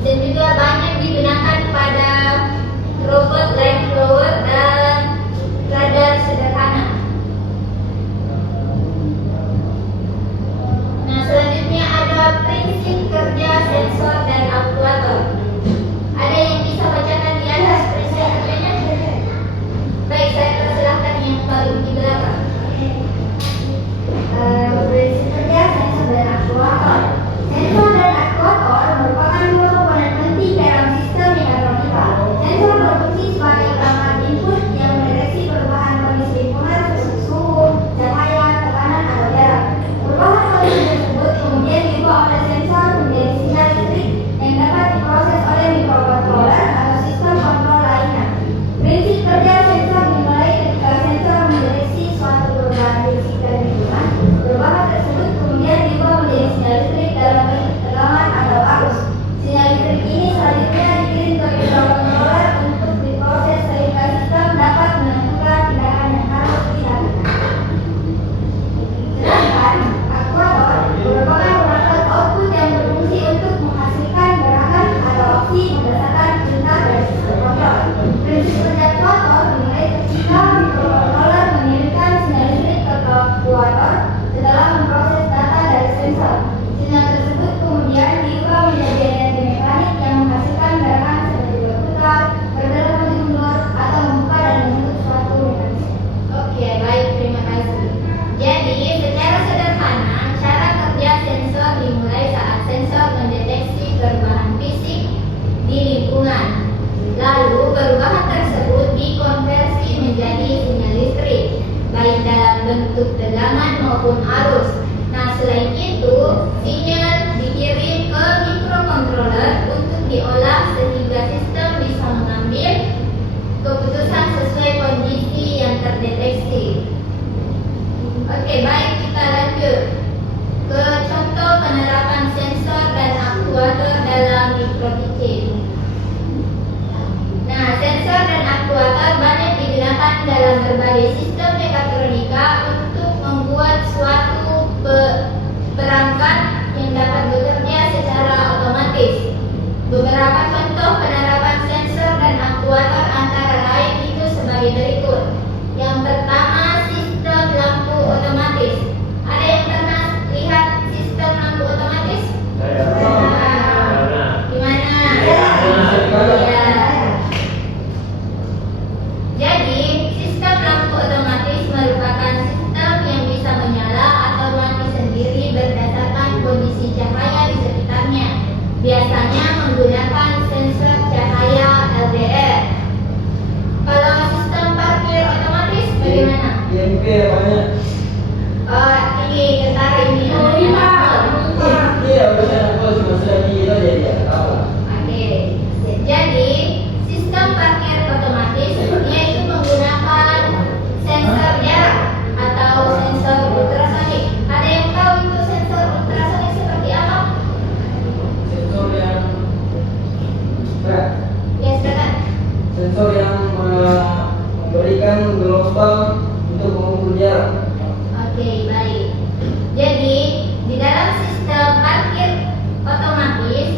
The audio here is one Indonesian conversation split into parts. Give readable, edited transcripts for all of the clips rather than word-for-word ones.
dan juga banyak digunakan pada robot light blower dan radar sederhana. Nah, selanjutnya ada prinsip kerja sensor dan aktuator. Ada yang bisa bacakan di atas prinsip kerjanya? Baik, saya persilahkan yang paling di belakang. Prinsip kerja sensor dan aktuator. Sensor dan aktuator merupakan dua komponen penting dalam sistem mekatronika. Sensor berfungsi sebagai perangkat input yang mendeteksi perubahan kondisi lingkungan seperti suhu, cahaya, tekanan, atau jarak. Perubahan kondisi tersebut kemudian diubah oleh sensor menjadi sinyal listrik yang dapat diproses oleh mikrokontroler atau sistem kontrol lainnya. Prinsip kerja sensor dimulai ketika sensor mendeteksi suatu perubahan fisik dan lingkungan. Perubahan tersebut kemudian diubah menjadi sinyal listrik dalam bentuk tegangan atau arus. Sinyal listrik ini selanjutnya dikirim ke mikrokontroler untuk diproses sehingga sistem dapat menentukan tindakan yang harus dilakukan. Sedangkan aktuator merupakan perangkat output yang berfungsi untuk menghasilkan gerakan atau aksi berdasarkan perintah dari sistem kontrol. Prinsip kerja aktuator dimulai ketika mikrokontroler mengirimkan sinyal listrik ke aktuator setelah memproses data dari sensor. Sinyal tersebut kemudian diubah menjadi energi mekanik yang menghasilkan gerakan seperti berputar, bergerak maju mundur, atau membuka dan menutup suatu mekanisme. Oke, baik, terima kasih. Jadi, secara sederhana, cara kerja sensor dimulai saat sensor mendeteksi perubahan fisik di lingkungan. Lalu, perubahan tersebut dikonversi menjadi sinyal listrik, baik dalam bentuk tegangan maupun arus. Nah, selain itu, sinyal dikirim ke mikrokontroler untuk diolah sehingga sistem bisa mengambil keputusan sesuai kondisi yang terdeteksi. Oke, baik, kita lanjut ke contoh penerapan sensor dan aktuator dalam mikrochip. Nah, sensor dan aktuator banyak digunakan dalam berbagai sistem mekatronika untuk membuat suatu perangkat yang dapat bekerja secara otomatis. Beberapa contoh penerapan sensor dan aktuator antara lain itu sebagai berikut. Yang pertama, sistem lampu otomatis. Ada yang pernah lihat sistem lampu otomatis? Gimana? Ya. Jadi, sistem lampu otomatis merupakan sistem yang bisa menyala atau mati sendiri berdasarkan kondisi cahaya di sekitarnya. Biasanya menggunakan sensor cahaya LDR. Kalau sistem parkir otomatis bagaimana? IMP banyak. Ini tentara ini. Iya, udah aku cuma lagi itu aja dia tahu. Oke. Jadi, sistem parkir otomatis yaitu menggunakan sensor jarak atau sensor ultrasonik. Ada yang tahu itu sensor ultrasonik seperti apa? Sensor yang berat. Ya, silakan. Sensor yang memberikan gelombang untuk mengukur jarak. Oke, baik. Jadi, di dalam sistem parkir otomatis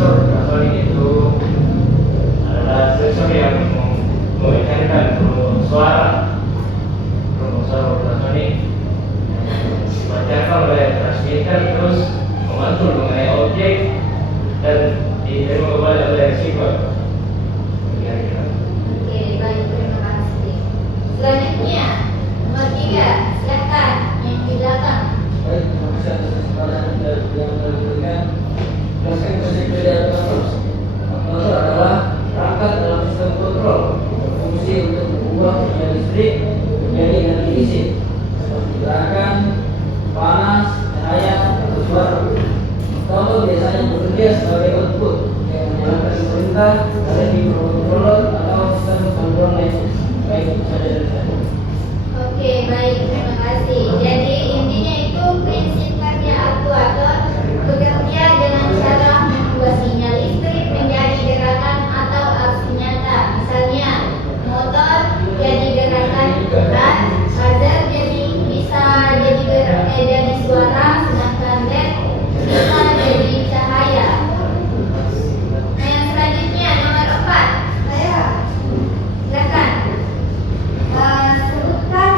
sensor ultrasonik itu adalah sensor yang mengeluarkan suara ultrasonik dipancarkan oleh transmitter terus memantul mengenai objek dan diterima kembali oleh receiver. Oke, baik, terima kasih. Selanjutnya, nomor 3, silakan yang di belakang. Baik, terima kasih atas kesempatan yang diberikan. Jelaskan konsep beda terus. Motor adalah perangkat dalam sistem kontrol berfungsi untuk mengubah tenaga listrik menjadi energi listrik seperti gerakan, panas, cahaya, atau suara. Motor biasanya bekerja sebagai output yang menjalankan perintah dari microcontroller atau sistem kontrol lain. Baik, itu saja dari saya. Oke, baik, terima kasih. Jadi intinya itu prinsip kerja aktuator bekerja dengan cara mengubah sinyal listrik menjadi gerakan atau aksi nyata. Misalnya motor jadi gerakan dan buzzer jadi suara, sedangkan LED bisa jadi cahaya. Nah, yang selanjutnya nomor 4. Saya silakan. Sebutkan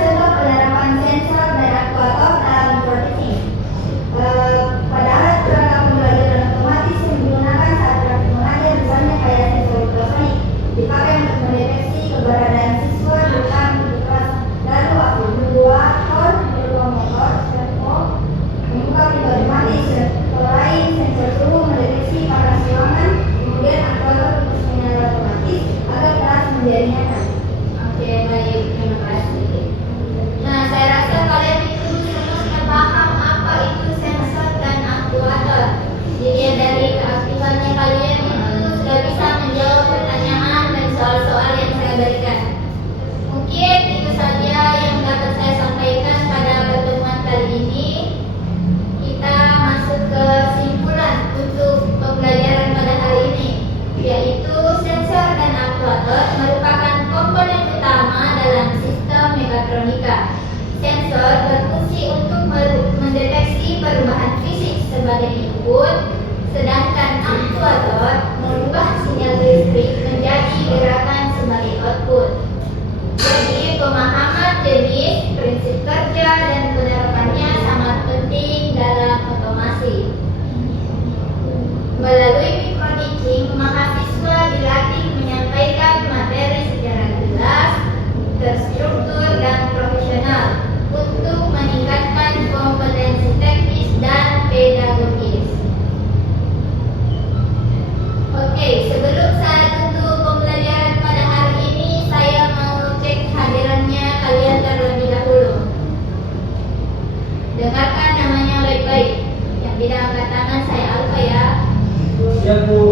contoh penerapan sensor dan aktuator dalam robotik. Pada alat perangkat pembelajaran otomatis yang digunakan saat praktik mengajar, misalnya kayak sensor ultrasonik, dipakai untuk mendeteksi keberadaan siswa di dalam kelas. Lalu aktuator berupa motor, servo, membuka pintu otomatis, lain sensor suhu mendeteksi panas ruangan, kemudian aktuator untuk sinyal otomatis agar kelas menjadi nyata. Oke, baik, terima kasih. Nah, saya rasa kalian itu semua sudah paham apa itu sensor dan aktuator. Dilihat dari keaktifannya kalian itu sudah bisa menjawab pertanyaan dan soal-soal yang saya berikan. Mungkin itu saja yang dapat saya sampaikan pada pertemuan kali ini. Kita masuk ke kesimpulan untuk pembelajaran pada hari ini, yaitu sensor dan aktuator merupakan komponen utama dalam sistem mekatronika. Sensor berfungsi untuk mendeteksi perubahan fisik sebagai input, sedangkan aktuator merubah sinyal listrik menjadi gerakan sebagai output. Jadi pemahaman jenis, prinsip kerja, dan penerapannya sangat penting dalam otomasi. Melalui microteaching, mahasiswa dilatih menyampaikan materi secara jelas, terstruktur, dan profesional untuk meningkatkan kompetensi teknis dan pedagogis. Oke, sebelum saya tutup pembelajaran pada hari ini, saya mau cek hadirannya kalian terlebih dahulu. Dengarkan namanya baik-baik. Yang tidak angkat tangan saya Alfa ya. Siap, Bu.